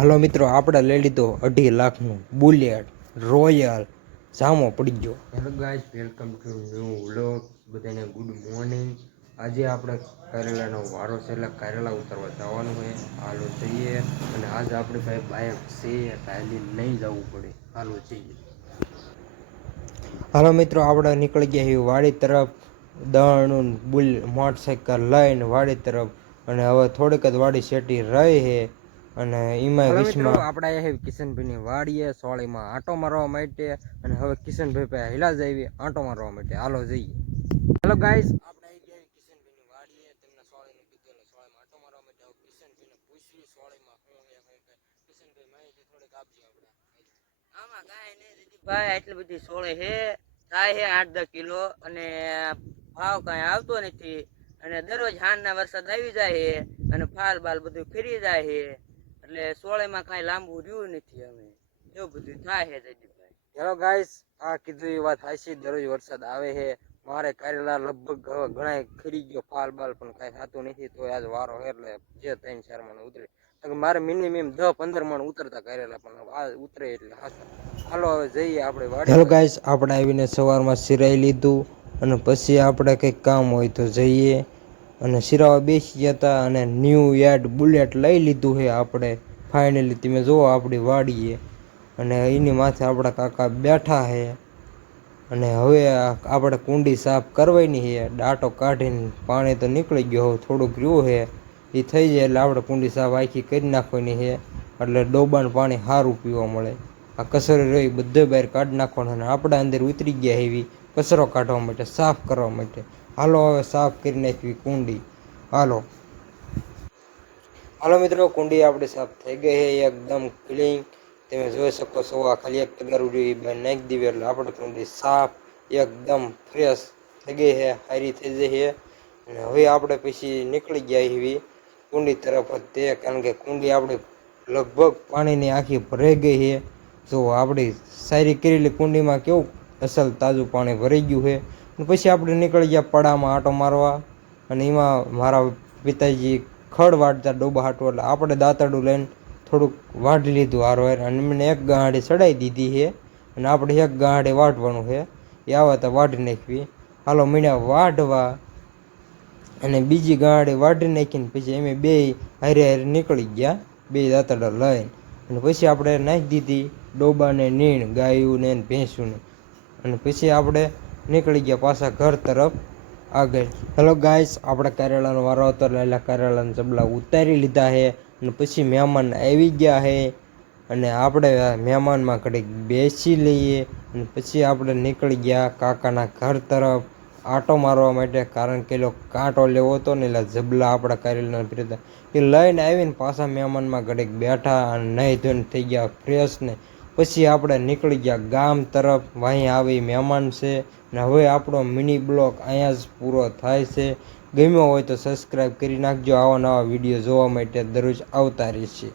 હાલો મિત્રો આપણે લઈ લીધો અઢી લાખનું બુલેટ રોયલ. સામો પડી ગયો. Hello guys welcome to new vlog બધાને ગુડ મોર્નિંગ આજે આપણે કારેલાનો વારો છે એટલે ઉતરવા ઉતારવા જવાનું છે. હાલો જઈએ. અને આજે આપણે ભાઈ બાઇક છે ટાયલી નહીં જવું પડે. હાલો જઈએ. હાલો મિત્રો આપણે નીકળી ગયા છીએ વાડી તરફ. દણનું બુલ મોટરસાઇકલ લઈને વાડી તરફ. અને હવે થોડીક જ વાડી સેટી રહી છે. અને એમાં વિશમાં આપણા એ કિશનભાઈની વાડીએ સોળીમાં આંટો મારવા માટે અને હવે કિશનભાઈ પાસે હિલા જઈએ આંટો મારવા માટે. હાલો જઈએ. હેલો ગાઈસ આપણે આવી ગયા કિશનભાઈની વાડીએ તેમના સોળીનું કીધું સોળીમાં આંટો મારવા માટે. હવે કિશનભાઈને પૂછ્યું સોળીમાં શું છે? શું છે કિશનભાઈ માહિતી થોડીક આપજો આપણે. આમાં કાંઈ નહીં દીદીભાઈ આટલી બધી સોળે હે થાય હે આઠ દસ કિલો અને ભાવ કાંઈ આવતો નથી. અને દરરોજ હાંજના વરસાદ આવી જાય છે અને ફાલ બાલ બધું ફેરી જાય છે. એટલે સોળેમાં કાંઈ લાંબુ રહ્યું નથી અમે એવું બધું થાય છે જયદીપભાઈ. હેલો ગાઈસ આ કીધું એ વાત હાચી દરરોજ વરસાદ આવે છે. મારે કરેલા લગભગ ઘણા ખરી ગયો ફાલ બાલ પણ કાંઈ થતું નથી તો આજ વારો છે એટલે જે ત્રણ ચાર મણ ઉતરે. મારે મિનિમમ દસ પંદર મણ ઉતરતા કરેલા પણ આ ઉતરે એટલે હાસા હાલો હવે જઈએ આપણે વાડી હેલો ગાઈસ આપણે આવીને સવારમાં સિરાઈ લીધું અને પછી આપણે કંઈક કામ હોય તો જઈએ. અને શિરાવા બેસી ગયા હતા અને ન્યૂ યાર્ડ બુલેટ લઈ લીધું છે આપણે. ફાઇનલી તમે જુઓ આપણી વાડીએ. અને એની માથે આપણા કાકા બેઠા છે અને હવે આપણે કુંડી સાફ કરવાની છે ડાટો કાઢીને પાણી તો નીકળી ગયો, હવે થોડુંક રહ્યું છે એ થઈ જાય એટલે આપણે કુંડી સાફ આખી કરી નાખવાની છે એટલે ડોબાનું પાણી સારું પીવા મળે. આ કચરો રહી, બધો બહાર કાઢી નાખવાનો અને આપણા અંદર ઉતરી ગયા એવી કચરો કાઢવા માટે, સાફ કરવા માટે. હાલો, હવે સાફ કરી નાખવી કુંડી. હાલો. હાલો મિત્રો, કુંડી આપણી સાફ થઈ ગઈ છે, એકદમ ક્લીન તમે જોઈ શકો છો, આ ખાલી એક તગારું રહ્યું એ બહાર નાખી દેવી એટલે આપણે કુંડી સાફ, એકદમ ફ્રેશ થઈ ગઈ છે, હારી થઈ જઈ છે. અને હવે આપણે પછી નીકળી ગયા એવી કુંડી તરફ જ તે, કારણ કે કુંડી આપણે લગભગ પાણીની આખી ભરાઈ ગઈ છે. જો આપણી સારી કરેલી કુંડીમાં કેવું અસલ તાજું પાણી ભરાઈ ગયું છે પછી આપણે નીકળી ગયા પડામાં આંટો મારવા, અને એમાં મારા પિતાજી ખડ વાટતા ડોબા હાટું, એટલે આપણે દાંતરડું લઈને થોડુંક વાઢી લીધું હારો હારે, અને મને એક ગાંઠે ચડાવી દીધી છે, અને આપણે એક ગાંઠે વાટવાનું છે, એ આવા તો વાઢી નાખવી. હાલો મીણ્યા વાઢવા, અને બીજી ગાંઠે વાઢી નાખીને પછી અમે બે હારે હારે નીકળી ગયા, બે દાંતરડા લઈને. અને પછી આપણે નાખી દીધી ડોબાને, નીણ, ગાયુંને ભેંસુંને. અને પછી આપણે નીકળી ગયા પાછા ઘર તરફ આગળ. હેલો ગાઈસ આપણે કારેલાનો વારો હતો એટલે કારેલાના ચબલા ઉતારી લીધા છે અને પછી મહેમાન આવી ગયા છે અને આપણે મહેમાનમાં ઘડીક બેસી લઈએ અને પછી આપણે નીકળી ગયા કાકાના ઘર તરફ. આટો મારવા માટે, કારણ કે એલો કાંટો લેવો હતો ને એટલે જબલા આપણા કારેલાના પીરતા એ લઈને આવીને પાછા મહેમાનમાં ઘડીક બેઠા અને નહીં ધોઈને થઈ ગયા ફ્રેશ ને. પછી આપણે નીકળી ગયા ગામ તરફ વાઅહીં આવી મહેમાન છે ને હવે આપણો મિની બ્લોક અહીંયા જ પૂરો થાય છે. ગમ્યો હોય તો સબસ્ક્રાઈબ કરી નાખજો, આવા નવા વીડિયો જોવા માટે દરરોજ આવતા રહેશે